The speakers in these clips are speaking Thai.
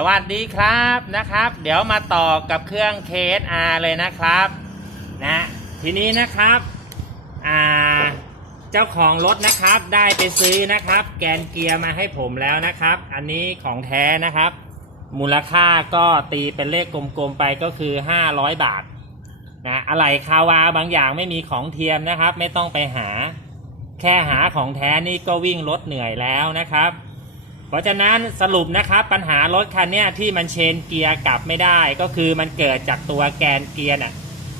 สวัสดีครับนะครับ เดี๋ยวมาต่อกับเครื่อง KSR เลยนะครับนะทีนี้นะครับอ่าเจ้าของรถนะครับได้ไปซื้อนะครับ แกนเกียร์มาให้ผมแล้วนะครับ อันนี้ของแท้นะครับ มูลค่าก็ตีเป็นเลขกลมๆไปก็คือ 500 บาทนะอะไรคาวาบางอย่างไม่มีของเทียมนะครับ ไม่ต้องไปหา แค่หาของแท้นี่ก็วิ่งรถเหนื่อยแล้วนะครับ เพราะฉะนั้นสรุปนะครับปัญหารถคันนี้ที่มันเชนเกียร์กลับไม่ได้ก็คือมันเกิดจากตัวแกนเกียร์น่ะ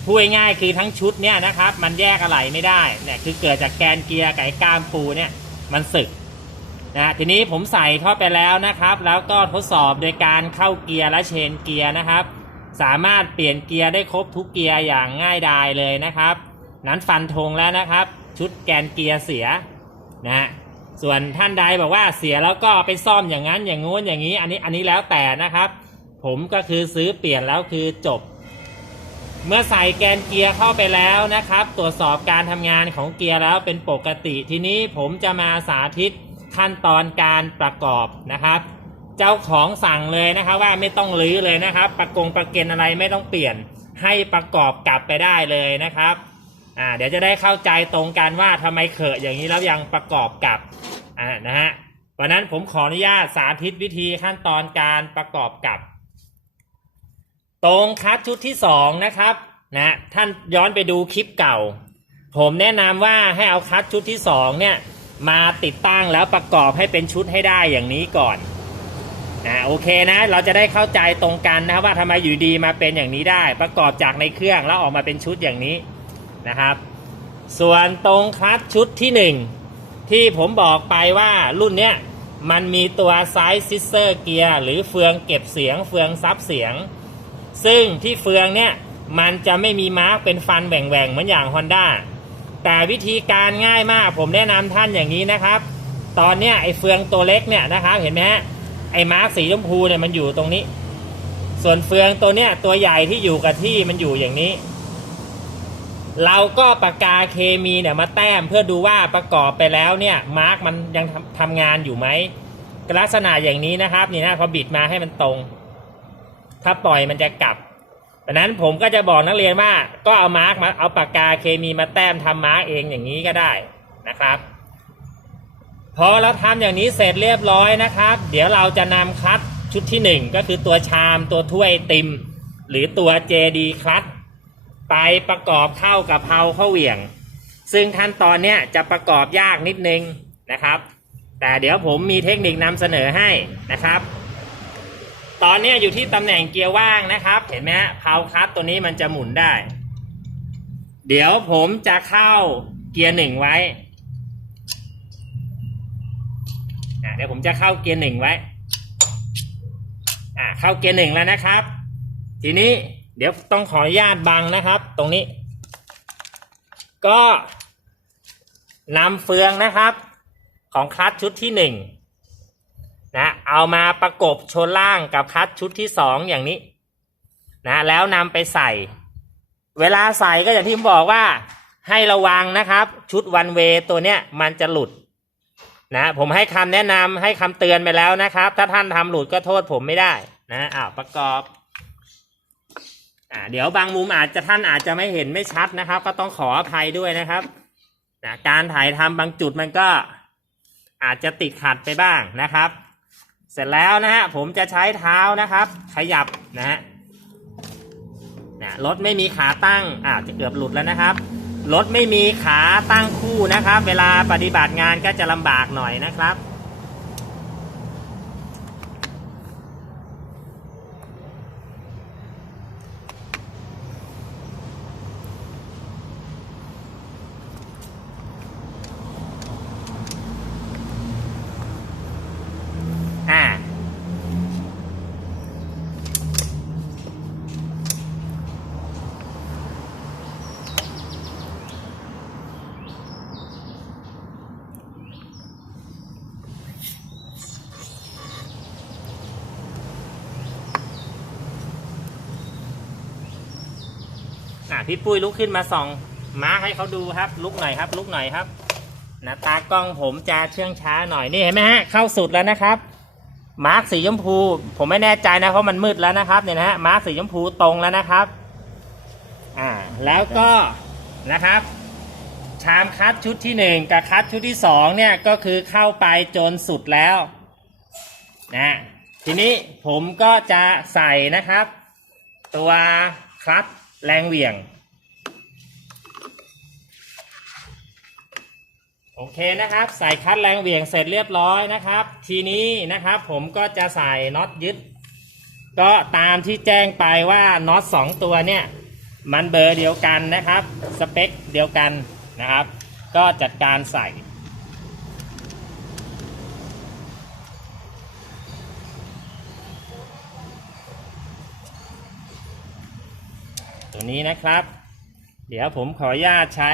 พูดง่ายคือทั้งชุดเนี่ยนะครับ มันแยกอะไหล่ไม่ได้เนี่ยคือเกิดจากแกนเกียร์ไอ้ก้ามปูเนี่ยมันสึกนะทีนี้ผมใส่เข้าไปแล้วนะครับ แล้วก็ทดสอบโดยการเข้าเกียร์และเชนเกียร์นะครับ สามารถเปลี่ยนเกียร์ได้ครบทุกเกียร์อย่างง่ายดายเลยนะครับ นั้นฟันธงแล้วนะครับ ชุดแกนเกียร์เสียนะ ส่วนท่านใดบอกว่าเสียแล้วก็ไปซ่อมอย่างนั้นอย่างงู้นอย่างนี้ อันนี้อันนี้แล้วแต่นะครับ ผมก็คือซื้อเปลี่ยนแล้วคือจบ เมื่อใส่แกนเกียร์เข้าไปแล้วนะครับ ตรวจสอบการทำงานของเกียร์แล้วเป็นปกติทีนี้ผมจะมาสาธิตขั้นตอนการประกอบนะครับ เจ้าของสั่งเลยนะครับว่าไม่ต้องรื้อเลยนะครับ ประกงประเก็นอะไรไม่ต้องเปลี่ยนให้ประกอบกลับไปได้เลยนะครับ อ่าเดี๋ยวจะได้เข้าใจตรงกันว่าทำไมเขอะอย่างนี้แล้วยังประกอบกับอ่านะฮะวันนั้นผมขออนุญาตสาธิตวิธีขั้นตอนการประกอบกับ ตรงคัดชุดที่สองนะครับนะท่านย้อนไปดูคลิปเก่า ผมแนะนำว่าให้เอาคัดชุดที่สองเนี่ยมาติดตั้งแล้วประกอบให้เป็นชุดให้ได้อย่างนี้ก่อนอ่าโอเคนะ เราจะได้เข้าใจตรงกันนะว่าทำไมอยู่ดีมาเป็นอย่างนี้ได้ ประกอบจากในเครื่องแล้วออกมาเป็นชุดอย่างนี้ นะครับ ส่วนตรงคลัตช์ชุดที่หนึ่งที่ผมบอกไปว่ารุ่นเนี้ยมันมีตัวไซส์ซิสเซอร์เกียร์หรือเฟืองเก็บเสียงเฟืองซับเสียง ซึ่งที่เฟืองเนี่ยมันจะไม่มีมาร์กเป็นฟันแหว่งๆเหมือนอย่าง Honda แต่วิธีการง่ายมากผมแนะนำท่านอย่างนี้นะครับ ตอนเนี้ยไอ้เฟืองตัวเล็กเนี่ยนะครับเห็นไหมฮะไอ้มาร์กสีชมพูเนี่ยมันอยู่ตรงนี้ ส่วนเฟืองตัวเนี้ยตัวใหญ่ที่อยู่กับที่มันอยู่อย่างนี้ เราก็ปากกาเคมีเนี่ยมาแต้มเพื่อดูว่าประกอบไปแล้วเนี่ยมาร์กมันยังทำทำงานอยู่ไหมลักษณะอย่างนี้นะครับนี่นะพอบิดมาให้มันตรง ถ้าปล่อยมันจะกลับดังนั้นผมก็จะบอกนักเรียนว่าก็เอามาร์กมาเอาปากกาเคมีมาแต้มทำมาร์กเองอย่างนี้ก็ได้นะครับพอเราทำอย่างนี้เสร็จเรียบร้อยนะครับ เดี๋ยวเราจะนำคัดชุดที่หนึ่งก็คือตัวชามตัวถ้วยติม หรือตัว JD คัด ไปประกอบเข้ากับเพราเข้าเหวี่ยง ซึ่งขั้นตอนเนี้ยจะประกอบยากนิดนึงนะครับ แต่เดี๋ยวผมมีเทคนิคนำเสนอให้นะครับ ตอนนี้อยู่ที่ตำแหน่งเกียร์ว่างนะครับ เห็นไหมฮะเพราคัดตัวนี้มันจะหมุนได้ เดี๋ยวผมจะเข้าเกียร์หนึ่งไว้เดี๋ยวผมจะเข้าเกียร์หนึ่งไว้เข้าเกียร์หนึ่งแล้วนะครับ ทีนี้ เดี๋ยวต้องขออนุญาตบังนะครับ ตรงนี้ ก็นำเฟืองนะครับ ของคลัตช์ชุดที่หนึ่งนะเอามาประกบชนล่างกับคลัตช์ชุดที่สองอย่างนี้นะแล้วนำไปใส่ เวลาใส่ก็อย่างที่ผมบอกว่า ให้ระวังนะครับ ชุดวันเวตัวเนี้ยมันจะหลุดนะผมให้คำแนะนำให้คำเตือนไปแล้วนะครับ ถ้าท่านทำหลุดก็โทษผมไม่ได้นะอ้าวประกอบ อ่าเดี๋ยวบางมุมอาจจะท่านอาจจะไม่เห็นไม่ชัดนะครับ ก็ต้องขออภัยด้วยนะครับนะการถ่ายทำบางจุดมันก็อาจจะติดขัดไปบ้างนะครับ เสร็จแล้วนะฮะผมจะใช้เท้านะครับ ขยับนะฮะนะรถไม่มีขาตั้งอ่าจะเกือบหลุดแล้วนะครับรถไม่มีขาตั้งคู่นะครับ เวลาปฏิบัติงานก็จะลำบากหน่อยนะครับ อ่า อะพี่ปุ้ยลุกขึ้นมาส่องม้าให้เขาดูครับ ลุกหน่อยครับ ลุกหน่อยครับนะตากล้องผมจะเชื่องช้าหน่อยนี่เห็นไหมฮะเข้าสุดแล้วนะครับ มาร์กสีชมพู ผมไม่แน่ใจนะเพราะมันมืดแล้วนะครับเนี่ยนะฮะมาร์กสีชมพูตรงแล้วนะครับอ่าแล้วก็นะครับ ชามคัดชุดที่หนึ่งกับคัดชุดที่สองเนี่ยก็คือเข้าไปจนสุดแล้วนะทีนี้ผมก็จะใส่นะครับ ตัวคลัตช์ แรงเหวี่ยง โอเคนะครับ ใส่คลัตช์แรงเหวี่ยงเสร็จเรียบร้อยนะครับ ทีนี้นะครับผมก็จะใส่น็อตยึด ก็ตามที่แจ้งไปว่าน็อตสองตัวเนี่ย มันเบอร์เดียวกันนะครับ สเปคเดียวกันนะครับ ก็จัดการใส่ ตัวนี้นะครับ เดี๋ยวผมขออนุญาตใช้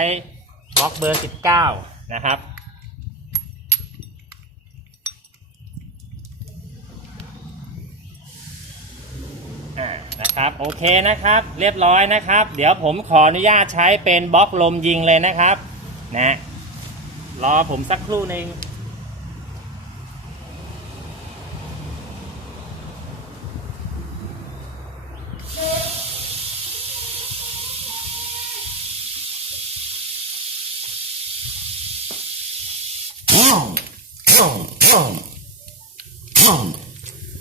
บล็อกเบอร์ 19 นะครับ อ่า นะครับ โอเคนะครับ เรียบร้อยนะครับ เดี๋ยวผมขออนุญาตใช้เป็นบล็อกลมยิงเลยนะครับ นะ รอผมสักครู่หนึ่ง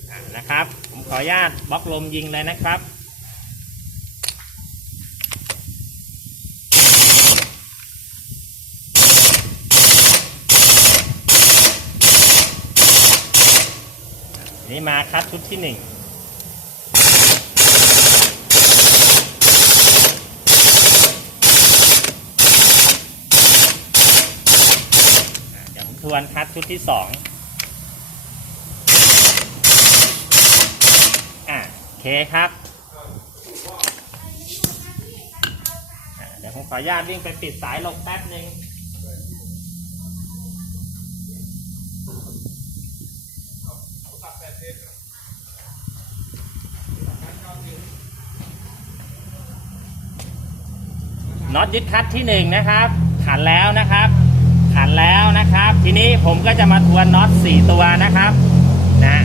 อ่านะครับ ผมข ออนุญาตบล็อกลมยิงเลยนะครับ นี่มาคัดชุดที่หนึ่งอะเดี๋ยวผมทวนคัดชุดที่สองอะโอ เคครับเดี๋ยวผมขออนุญาตวิ่งไปปิดสายลงแป๊บหนึ่งน็อตยึดคัดที่หนึ่งนะครับ ขันแล้วนะครับ ขันแล้วนะครับ ทีนี้ผมก็จะมาทวนน็อตสี่ตัวนะครับ นะ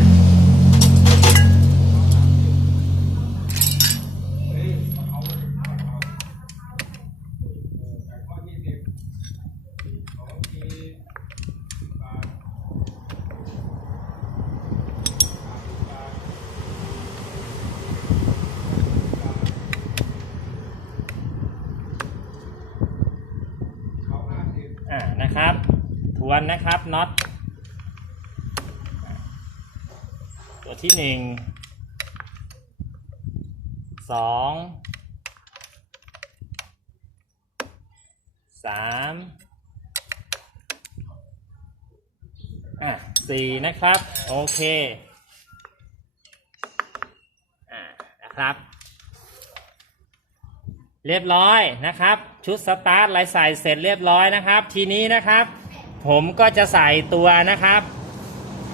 อ่านะครับ ทวนนะครับน็อตตัวที่ หนึ่งสองสามอะสี่นะครับ โอเคอ่านะครับ เรียบร้อยนะครับ ชุดสตาร์ทลายใส่เสร็จเรียบร้อยนะครับ ทีนี้นะครับ ผมก็จะใส่ตัวนะครับ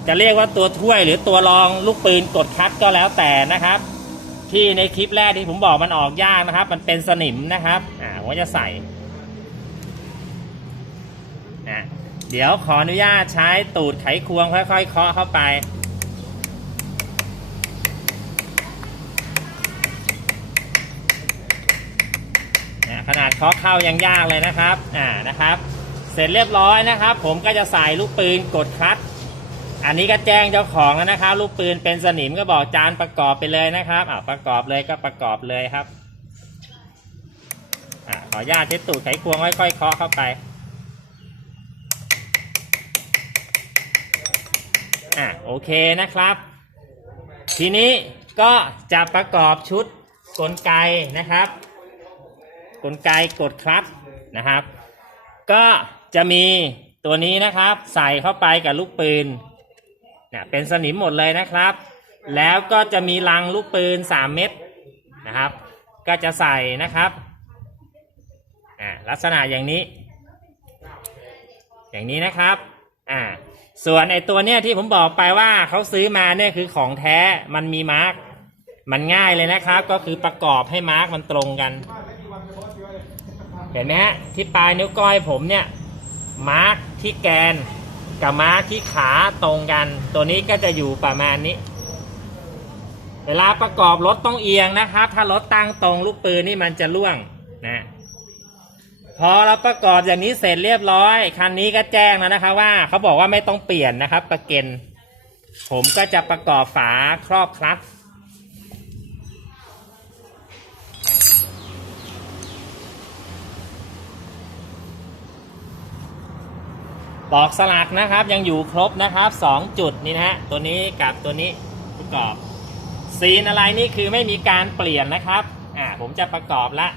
จะเรียกว่าตัวถ้วยหรือตัวรองลูกปืนกดคัดก็แล้วแต่นะครับ ที่ในคลิปแรกที่ผมบอกมันออกยากนะครับ มันเป็นสนิมนะครับอ่าผมจะใส่นะเดี๋ยวขออนุญาตใช้ตูดไขควงค่อยๆเคาะเข้าไปนะขนาดเคาะเข้ายังยากเลยนะครับ อ่านะครับ เสร็จเรียบร้อยนะครับ ผมก็จะใส่ลูกปืนกดคลัตช์ อันนี้ก็แจ้งเจ้าของแล้วนะครับลูกปืนเป็นสนิมก็บอกจานประกอบไปเลยนะครับอ่าประกอบเลยก็ประกอบเลยครับอ่าขออนุญาตเช็ดตูดไขควงค่อยๆเคาะเข้าไปอ่าโอเคนะครับ ทีนี้ก็จะประกอบชุดกลไกนะครับ กลไกกดคลัตนะครับ ก็จะมีตัวนี้นะครับ ใส่เข้าไปกับลูกปืน เนี่ยเป็นสนิมหมดเลยนะครับ แล้วก็จะมีลังลูกปืน 3 เม็ดนะครับ ก็จะใส่นะครับอ่าลักษณะอย่างนี้ อย่างนี้นะครับอ่าส่วนไอตัวเนี้ยที่ผมบอกไปว่าเขาซื้อมาเนี่ยคือของแท้มันมีมาร์กมันง่ายเลยนะครับ ก็คือประกอบให้มาร์กมันตรงกันเห็นไหมฮะที่ปลายนิ้วก้อยผมเนี่ยมาร์กที่แกน กับมาที่ขาตรงกัน ตัวนี้ก็จะอยู่ประมาณนี้ เวลาประกอบรถต้องเอียงนะครับ ถ้ารถตั้งตรงลูกปืนนี่มันจะล่วงนะพอเราประกอบอย่างนี้เสร็จเรียบร้อยคันนี้ก็แจ้งแล้วนะครับว่าเขาบอกว่าไม่ต้องเปลี่ยนนะครับ ประเก็นผมก็จะประกอบฝาครอบคลัตช์ ปอกสลักนะครับ ยังอยู่ครบนะครับสองจุดนี่นะฮะตัวนี้กับตัวนี้ประกอบซีนอะไรนี่คือไม่มีการเปลี่ยนนะครับอ่าผมจะประกอบละ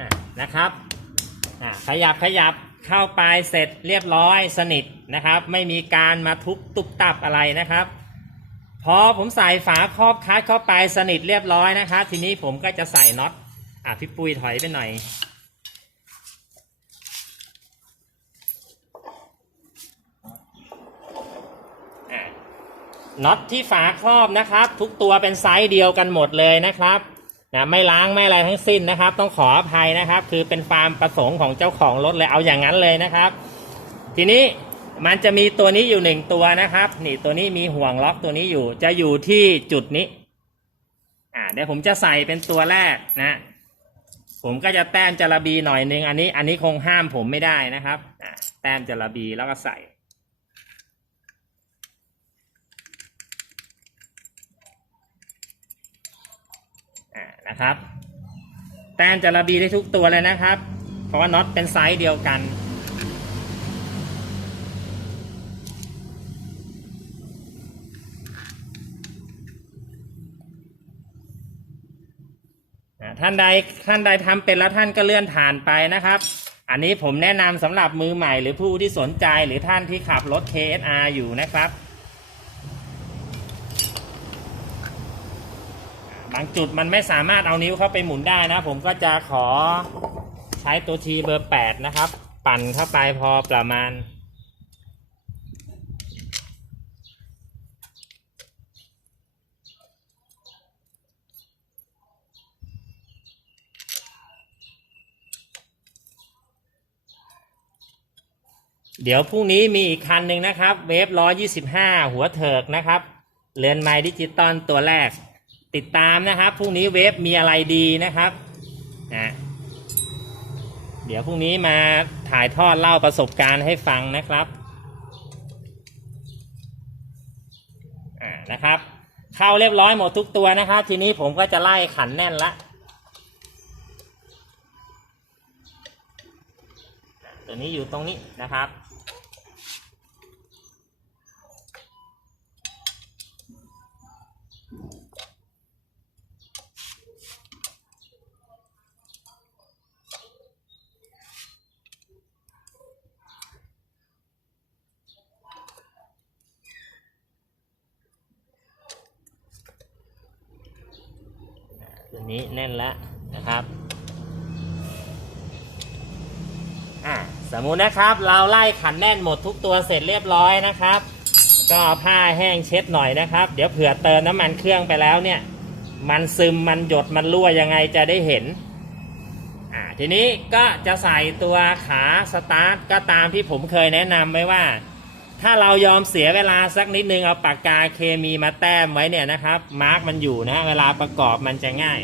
อะ นะครับขยับขยับเข้าไปเสร็จเรียบร้อยสนิทนะครับ ไม่มีการมาทุบตุบตับอะไรนะครับ พอผมใส่ฝาครอบคัดเข้าไปสนิทเรียบร้อยนะครับ ทีนี้ผมก็จะใส่น็อตอะพี่ปุ้ยถอยไปหน่อยน็อตที่ฝาครอบนะครับ ทุกตัวเป็นไซส์เดียวกันหมดเลยนะครับ นะไม่ล้างไม่อะไรทั้งสิ้นนะครับ ต้องขออภัยนะครับ คือเป็นความประสงค์ของเจ้าของรถเลยเอาอย่างนั้นเลยนะครับ ทีนี้มันจะมีตัวนี้อยู่หนึ่งตัวนะครับ นี่ตัวนี้มีห่วงล็อกตัวนี้อยู่ จะอยู่ที่จุดนี้ อ่าเดี๋ยวผมจะใส่เป็นตัวแรกนะ ผมก็จะแต้มจระบีหน่อยนึง อันนี้ อันนี้คงห้ามผมไม่ได้นะครับแต้มจระบีแล้วก็ใส่ อ่า นะครับ แต้มจะระบีได้ทุกตัวเลยนะครับ เพราะว่าน็อตเป็นไซส์เดียวกันท่านใดท่านใดทำเป็นแล้วท่านก็เลื่อนผ่านไปนะครับ อันนี้ผมแนะนำสำหรับมือใหม่หรือผู้ที่สนใจหรือท่านที่ขับรถ KSR อยู่นะครับ บางจุดมันไม่สามารถเอานิ้วเข้าไปหมุนได้นะ ผมก็จะขอใช้ตัวทีเบอร์8นะครับ ปั่นเข้าไปพอประมาณ เดี๋ยวพรุ่งนี้มีอีกคันหนึ่งนะครับ เวฟร้อยี่สิบห้าหัวเถิกนะครับ เรือนไม้ดิจิตอลตัวแรก ติดตามนะครับพรุ่งนี้เวฟมีอะไรดีนะครับนะเดี๋ยวพรุ่งนี้มาถ่ายทอดเล่าประสบการณ์ให้ฟังนะครับอ่านะครับ เข้าเรียบร้อยหมดทุกตัวนะครับ ทีนี้ผมก็จะไล่ขันแน่นละตัวนี้อยู่ตรงนี้นะครับ ตัว นแน่นแล้วนะครับอ่าสมมุตินะครับ เราไล่ขันแน่นหมดทุกตัวเสร็จเรียบร้อยนะครับ ก็ผ้าแห้งเช็ดหน่อยนะครับ เดี๋ยวเผื่อเติมน้ำมันเครื่องไปแล้วเนี่ย มันซึมมันหยดมันรั่วยังไงจะได้เห็นอ่าทีนี้ก็จะใส่ตัวขาสตาร์ทก็ตามที่ผมเคยแนะนำไว้ว่า ถ้าเรายอมเสียเวลาสักนิดนึงเอาปากกาเคมีมาแต้มไว้เนี่ยนะครับ มาร์กมันอยู่นะเวลาประกอบมันจะง่าย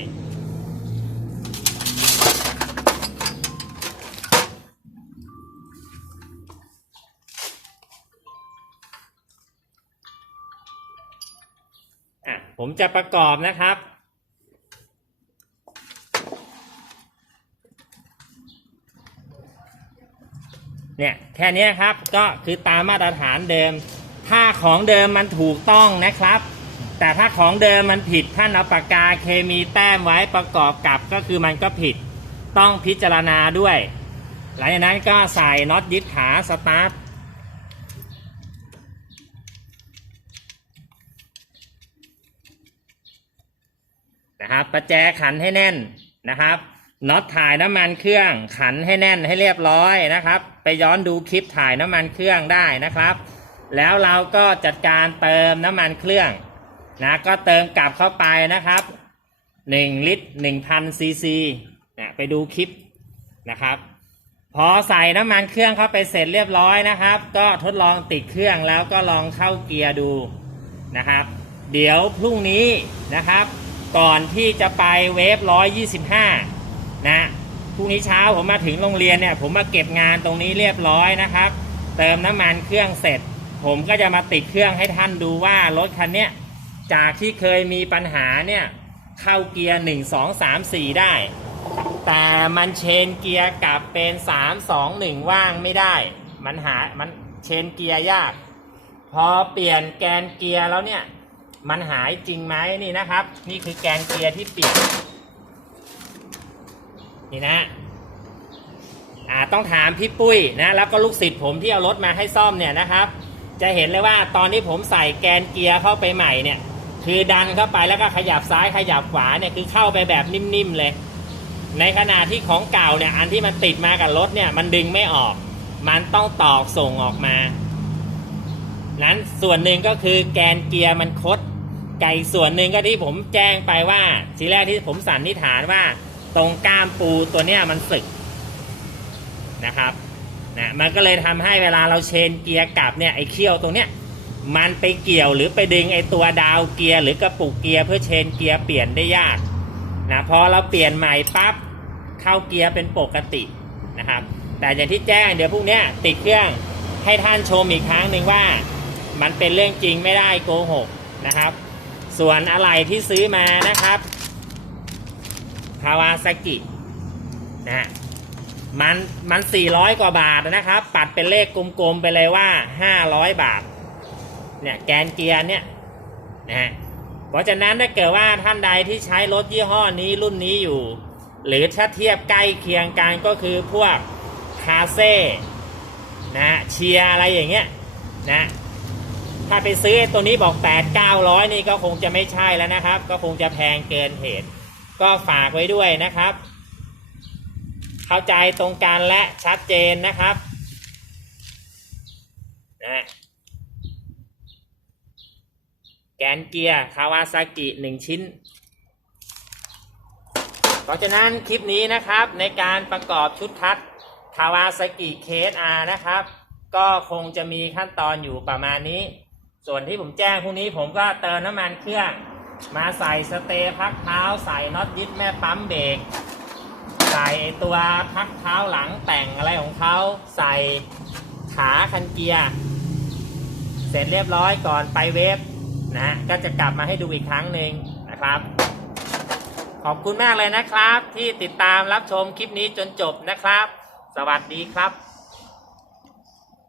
ผมจะประกอบนะครับ เนี่ยแค่นี้ครับก็คือตามมาตรฐานเดิม ถ้าของเดิมมันถูกต้องนะครับ แต่ถ้าของเดิมมันผิดท่านเอาปากกาเคมีแต้มไว้ประกอบกับก็คือมันก็ผิดต้องพิจารณาด้วย หลังจากนั้นก็ใส่น็อตยึดขาสตาร์ท นะครับ ประแจขันให้แน่นนะครับน็อตถ่ายน้ำมันเครื่องขันให้แน่นให้เรียบร้อยนะครับ ไปย้อนดูคลิปถ่ายน้ำมันเครื่องได้นะครับ แล้วเราก็จัดการเติมน้ำมันเครื่องนะก็เติมกลับเข้าไปนะครับ 1 ลิตร1,000ซีซีนะไปดูคลิปนะครับ พอใส่น้ำมันเครื่องเข้าไปเสร็จเรียบร้อยนะครับ ก็ทดลองติดเครื่องแล้วก็ลองเข้าเกียร์ดูนะครับ เดี๋ยวพรุ่งนี้นะครับ ก่อนที่จะไปเวฟ125นะพรุ่งนี้เช้าผมมาถึงโรงเรียนเนี่ย ผมมาเก็บงานตรงนี้เรียบร้อยนะครับ เติมน้ำมันเครื่องเสร็จ ผมก็จะมาติดเครื่องให้ท่านดูว่ารถคันเนี้ยจากที่เคยมีปัญหาเนี่ย เข้าเกียร์1 2 3 4ได้ แต่มันเชนเกียร์กลับเป็น3 2 1ว่างไม่ได้ มันหามันเชนเกียร์ยาก พอเปลี่ยนแกนเกียร์แล้วเนี่ย มันหายจริงไหมนี่นะครับ นี่คือแกนเกียร์ที่เปลี่ยนนี่นะอ่าต้องถามพี่ปุ้ยนะแล้วก็ลูกศิษย์ผมที่เอารถมาให้ซ่อมเนี่ยนะครับ จะเห็นเลยว่าตอนนี้ผมใส่แกนเกียร์เข้าไปใหม่เนี่ยคือดันเข้าไปแล้วก็ขยับซ้ายขยับขวาเนี่ยคือเข้าไปแบบนิ่มๆเลย ในขณะที่ของเก่าเนี่ยอันที่มันติดมากับรถเนี่ยมันดึงไม่ออก มันต้องตอกส่งออกมา นั้นส่วนหนึ่งก็คือแกนเกียร์มันคด ไก่ส่วนหนึ่งก็ที่ผมแจ้งไปว่า ทีแรกที่ผมสันนิษฐานว่า ตรงก้ามปูตัวเนี้ยมันสึกนะครับนะมันก็เลยทำให้เวลาเราเชนเกียร์กลับเนี่ยไอ้เขี้ยวตรงเนี้ยมันไปเกี่ยวหรือไปดึงไอ้ตัวดาวเกียร์หรือกระปุกเกียร์เพื่อเชนเกียร์เปลี่ยนได้ยากนะพอเราเปลี่ยนใหม่ปั๊บเข้าเกียร์เป็นปกตินะครับ แต่อย่างที่แจ้งเดี๋ยวพรุ่งเนี้ยติดเครื่องให้ท่านชมอีกครั้งหนึ่งว่า มันเป็นเรื่องจริงไม่ได้โกหกนะครับ ส่วนอะไรที่ซื้อมานะครับคาวาซากินะมันมัน 400 กว่าบาทนะครับ ปัดเป็นเลขกลมๆไปเลยว่า 500 บาท เนี่ยแกนเกียร์เนี่ยนะฮะเพราะฉะนั้นถ้าเกิดว่าท่านใดที่ใช้รถยี่ห้อนี้รุ่นนี้อยู่ หรือถ้าเทียบใกล้เคียงกันก็คือพวกคาเซ่นะเชียอะไรอย่างเงี้ยนะ ถ้าไปซื้อตัวนี้บอก8 900นี่ก็คงจะไม่ใช่แล้วนะครับ ก็คงจะแพงเกินเหตุ ก็ฝากไว้ด้วยนะครับ เข้าใจตรงกันและชัดเจนนะครับนะแกนเกียร์คาวาซากิหนึ่งชิ้น เพราะฉะนั้นคลิปนี้นะครับในการประกอบชุดคัดคาวาซากิเคสอานะครับ ก็คงจะมีขั้นตอนอยู่ประมาณนี้ ส่วนที่ผมแจ้งพรุ่งนี้ผมก็เติมน้ำมันเครื่อง มาใส่สเตย์พักเท้า ใส่น็อตยึดแม่ปั๊มเบรกใส่ตัวพักเท้าหลังแต่งอะไรของเขาใส่ขาคันเกียร์ เสร็จเรียบร้อยก่อนไปเวฟนะฮะก็จะกลับมาให้ดูอีกครั้งหนึ่งนะครับ ขอบคุณมากเลยนะครับ ที่ติดตามรับชมคลิปนี้จนจบนะครับ สวัสดีครับ